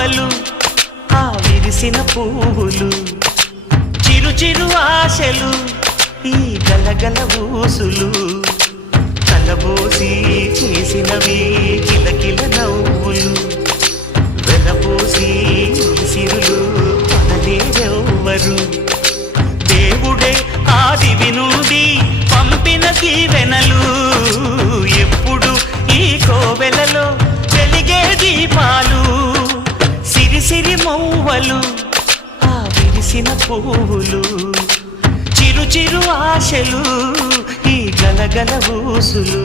మౌవలు ఆ విరిసిన పువ్వులు చిరు చిరు ఆశలు ఈ గలగల ఊసులు కలబోసి చేసినవి కిలకిల నవ్వులు వెలబోసి సిరులు కొనలేరెవ్వరు దేవుడే ఆదివి నుండి పంపిన దీవెనలు ఎప్పుడు ఈ కోవెలలో వెలిగే దీపాలు సిరి సిరి మౌవలు ఆ విరిసిన పువ్వులు చిరు చిరు ఆశలు ఈ గలగల ఊసులు